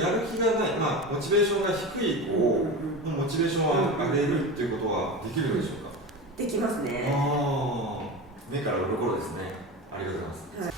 やる気がない、モチベーションが低い子のモチベーションを上げるっていうことはできるんでしょうか？できますね。目から鱗ですね。ありがとうございます。はい、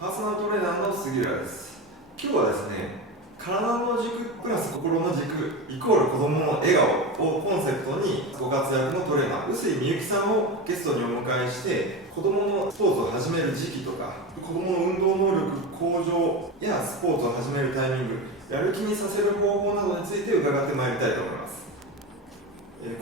パーソナルトレーナーの杉浦です。今日はですね、体の軸プラス心の軸イコール子供の笑顔をコンセプトにご活躍のトレーナー臼井美幸さんをゲストにお迎えして、子供のスポーツを始める時期とか子供の運動能力向上やスポーツを始めるタイミング、やる気にさせる方法などについて伺ってまいりたいと思います。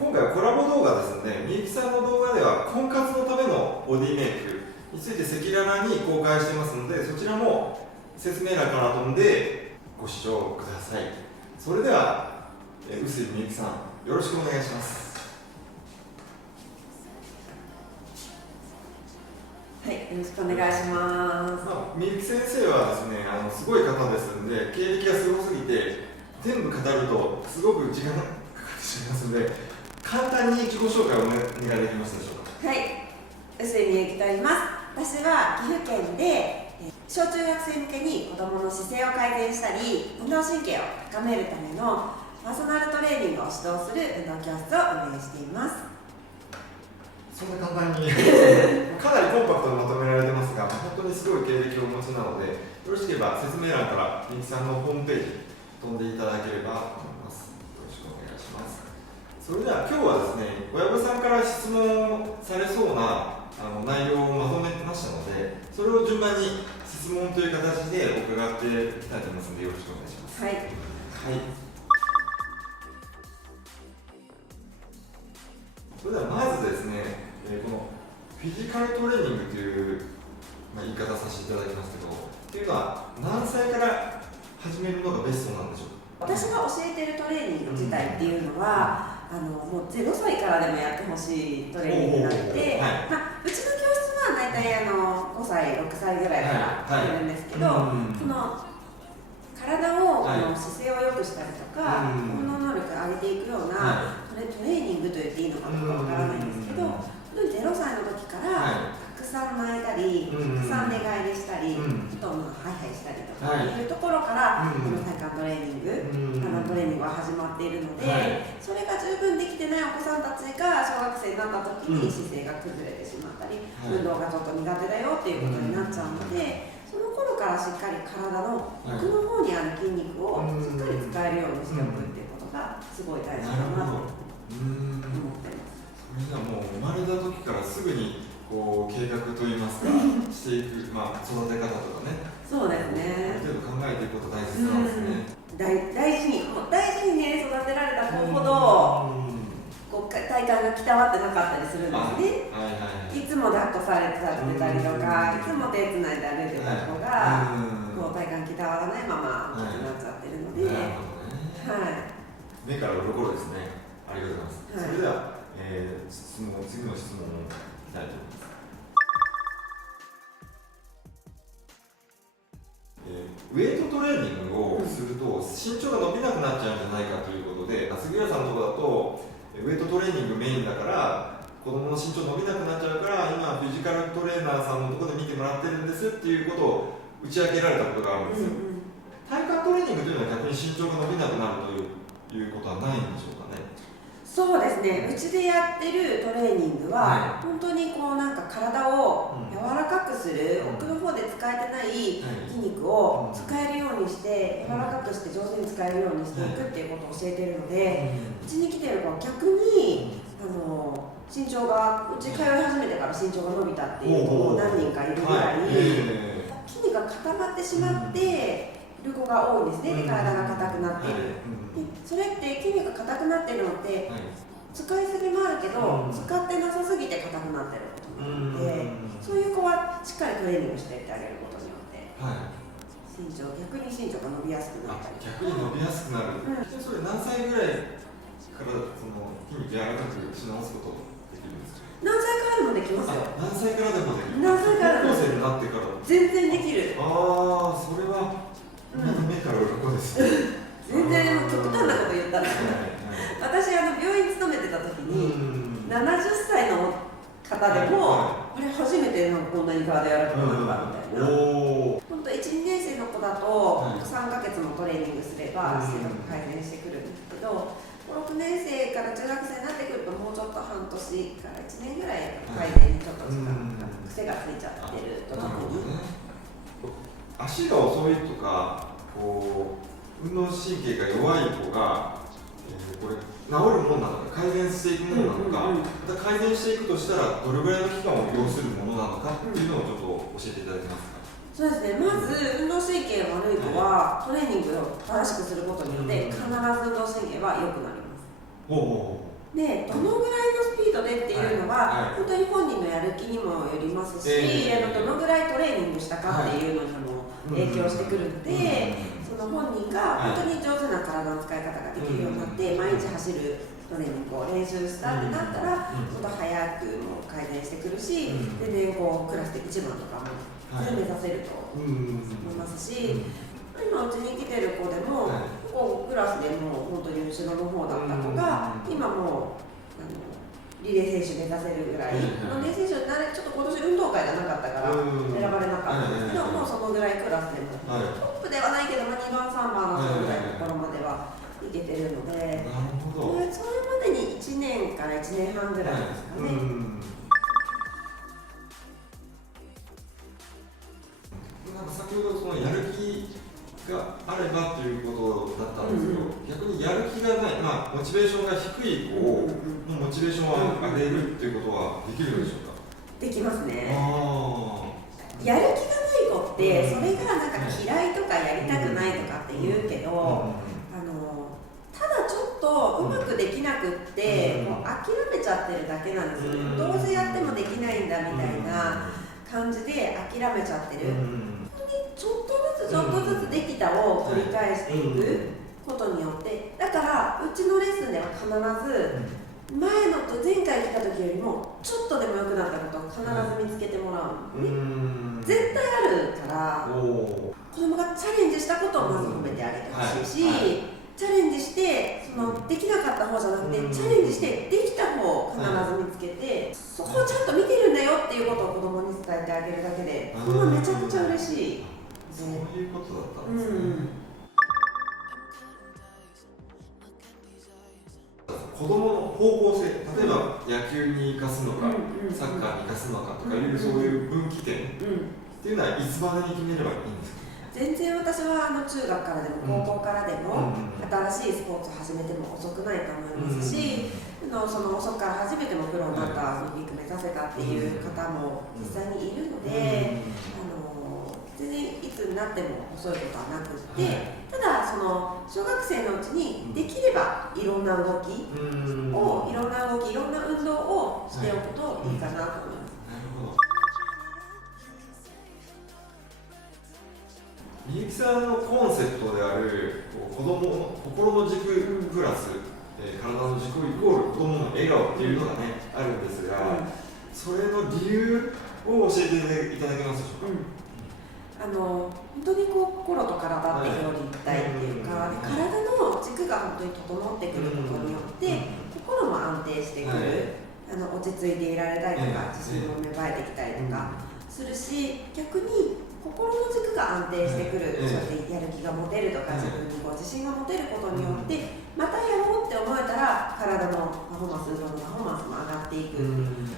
今回はコラボ動画ですので、みゆきさんの動画では婚活のためのボディメイクについて赤裸々に公開してますので、そちらも説明欄から飛んでご視聴ください。それでは臼井みゆきさん、よろしくお願いします。はい、よろしくお願いします。みゆき先生はですね、すごい方ですので、経歴がすごすぎて全部語るとすごく時間がかかってしまいますので、簡単に自己紹介をお願いできますでしょうか？はい、臼井みゆきと言います。私は岐阜県で小中学生向けに子どもの姿勢を改善したり運動神経を高めるためのパーソナルトレーニングを指導する運動教室を運営しています。そんな簡単にかなりコンパクトにまとめられてますが、本当にすごい経歴をお持ちなので、よろしければ説明欄からみゆきさんのホームページ飛んでいただければと思います。よろしくお願いします。それでは今日はですね、親御さんから質問されそうな内容をまとめましたので、それを順番に質問という形で伺っていきたいと思いますので、よろしくお願いします。はい、はい、それではまずですね、このフィジカルトレーニングという、言い方させていただきますけど、っていうのは何歳から始めるのがベストなんでしょうか？私が教えているトレーニング自体っていうのは、もう0歳からでもやってほしいトレーニングなので、うちの教室は大体5歳、6歳ぐらいからやるんですけど、その体を、姿勢を良くしたりとか、運動能力を上げていくような、トレーニングと言っていいのかどうかわからないんですけど、0歳の時からたくさん巻いたり、たくさん寝返りしたり、ちょっとハイハイしたりとかっていうところから、体幹トレーニング、トレーニングは始まっているので、それが十分できてないお子さんたちが小学生になった時に姿勢が崩れてしまったり、運動がちょっと苦手だよっていうことになっちゃうので、その頃からしっかり体の奥の方にある筋肉をしっかり使えるようにしておくっていうことがすごい大事だなと思ってます。それじゃあもう生まれた時からすぐにこう計画といいますかしていく、育て方とかね、そうですね、ある程度考えていくこと大切なんですね。大事にね育てられた子ほど体幹が鍛わってなかったりするんですね。いつも抱っこされてたりとか、いつも手つないで歩いてた子が体幹鍛わらないままになっちゃってるので、目から鱗ですね。ありがとうございます。それでは次の質問をいきたいと思います。ウェイトトレーニングをすると身長が伸びなくなっちゃうんじゃないかということで、杉浦さんのところだとウェイトトレーニングメインだから子供の身長伸びなくなっちゃうから、今フィジカルトレーナーさんのところで見てもらってるんですっていうことを打ち明けられたことがあるんですよ。体幹トレーニングというのは逆に身長が伸びなくなるということはないんでしょうかね？そうですね、うちでやってるトレーニングは、本当になんか体を柔らかくする、奥の方で使えてない筋肉を使えるようにして、柔らかくして上手に使えるようにしていくっていうことを教えてるので、うちに来てる子は逆に身長が、うち通い始めてから身長が伸びたっていう子も何人かいるぐらい、筋肉が固まってしまっている子が多いんですね。で、体が硬くなっている。それって筋肉が硬くなってるのって、使いすぎもあるけど、使ってなさすぎて硬くなってることなので、そういう子はしっかりトレーニングしていってあげることによって、逆に身長が伸びやすくなったり。逆に伸びやすくなる。それ何歳ぐらいから筋肉柔らかくし直すことできるんですか？何歳からでもできますよ。何歳からでもできる。何歳からでも。高校生になってから。全然できる。それは目から鱗ですね。全然極端なこと言ったら私病院勤めてた時に70歳の方でもあれ初めての子こんなに体柔らかくなるかみたいな。お本当1、2年生の子だと3ヶ月もトレーニングすれば姿勢とか改善してくるんですけど、5、6年生から中学生になってくるともうちょっと半年から1年ぐらい改善にちょっと時間癖がついちゃってると特に。足が遅いとかこう運動神経が弱い子が、これ治るものなのか改善していくものなのか、また改善していくとしたらどれぐらいの期間を要するものなのかっていうのをちょっと教えていただけますか。そうですね、まず運動神経悪い子はトレーニングを正しくすることによって必ず運動神経は良くなります。で、どのぐらいのスピードでっていうのは、本当に本人のやる気にもよりますし、どのぐらいトレーニングしたかっていうのにも影響してくるので、その本人が本当に上手な体の使い方ができるようになって、毎日走るトレーニングを練習したってなったら、もっと早くも改善してくるし、全然こうクラスで1番とかも目指せると思いますし、今うちに来てる子でも、こうクラスでもう本当に後ろの方だった子が、今もうリレー選手目指せるぐらい、リレー選手になれ、ちょっと今年運動会がなかったから選ばれなかったんですけど、もうそのぐらいクラスでも、トップではないけど、2番、3番のそのぐらいのところまではいけてるので、それまでに1年から1年半ぐらいですかね。先ほどそのやる気があればということだったんですけど、逆にやる気がない、モチベーションが低い子をモチベーションを上げるっていうことはできるのでしょうか。できますね。やる気がない子って、それがなんか嫌いとかやりたくないとかって言うけど、ただちょっとうまくできなくって、もう諦めちゃってるだけなんですよね。どうせやってもできないんだみたいな感じで諦めちゃってる。ちょっとずつちょっとずつできたを繰り返していくことによって、だからうちのレッスンでは必ず前回来た時よりもちょっとでも良くなったことを必ず見つけてもらうのね。絶対あるから子供がチャレンジしたことをまず褒めてあげてほしいし、チャレンジしてできなかった方じゃなくて、チャレンジしてできた方を必ず見つけて、そこをちゃんと見てるんだよっていうことを子供に伝えてあげるだけで、これはめちゃくちゃ嬉しい。そういうことだったんですね。子供の方向性、例えば野球に生かすのか、サッカーに生かすのかとかいうそういう分岐点っていうのはいつまでに決めればいいんですか。全然私は中学からでも高校からでも新しいスポーツを始めても遅くないと思いますし、その遅くから初めてもプロになったオリンピック目指せたっていう方も実際にいるので、全然いつになっても遅いことはなくって、ただその小学生のうちにできればいろんな動きを、いろんな運動をしておくといいかなと思います。みゆきさんのコンセプトである子供の心の軸プラス、体の軸イコール子供の笑顔っていうのがね、あるんですが、それの理由を教えていただけますでしょうか。本当に心と体って表裏一体っていうか、体の軸が本当に整ってくることによって、心も安定してくる、落ち着いていられたりとか、自信も芽生えてきたりとかするし、逆に心の軸が安定してくる、そうやってやる気が持てるとか、自分に自信が持てることによって、またやろうって思えたら、体のパフォーマンス、運動のパフォーマンスも上がっていく。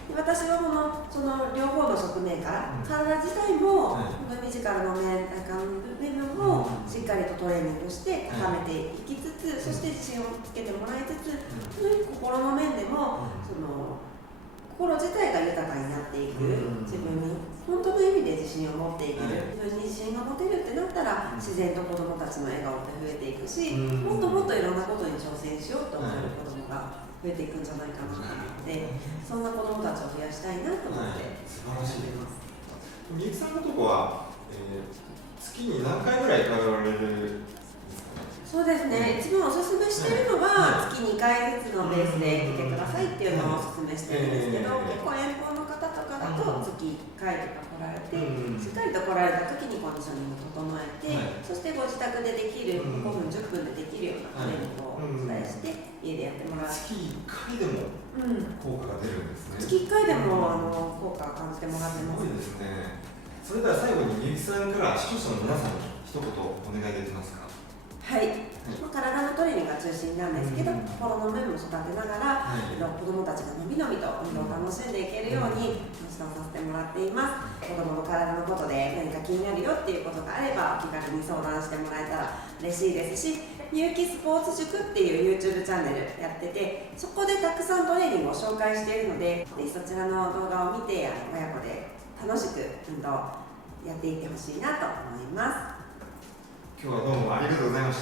で、私はその両方の側面から、体自体も、本当にフィジカルの面、部分もしっかりとトレーニングして高めていきつつ、そして自信をつけてもらいつつ、本当に心の面でも、心自体が豊かになっていく、自分に本当の意味で自信を持っていける、自分に自信が持てるってなったら、自然と子どもたちの笑顔って増えていくし、もっともっといろんなことに挑戦しようと思える子どもが増えていくんじゃないかなと思って、そんな子どもたちを増やしたいなと思って素晴らしいです。みゆきさんのとこは、月に何回ぐらい通われる？そうですね、一番おすすめしているのは、月2回ずつのペースで来てくださいっていうのをおすすめしてるんですけど、結構遠方の方ととかだと月1回とか来られて、しっかりと来られた時にコンディショニングを整えて、そしてご自宅でできる5分10分でできるようなトレーニングをお伝えして家でやってもらう。月1回でも効果が出るんですね。月1回でも効果を感じてもらってます。すごいですね。それでは最後にみゆきさんから視聴者の皆さんに一言お願いできますか。はい、体のトレーニングが中心なんですけど、心の面も育てながら、子どもたちがのびのびと運動を楽しんでいけるように指導させてもらっています。子どもの体のことで何か気になるよっていうことがあればお気軽に相談してもらえたら嬉しいですし、みゆきスポーツ塾っていう YouTube チャンネルやってて、そこでたくさんトレーニングを紹介しているので、ぜひそちらの動画を見て親子で楽しく運動やっていってほしいなと思います。今日はどうもありがとうございました。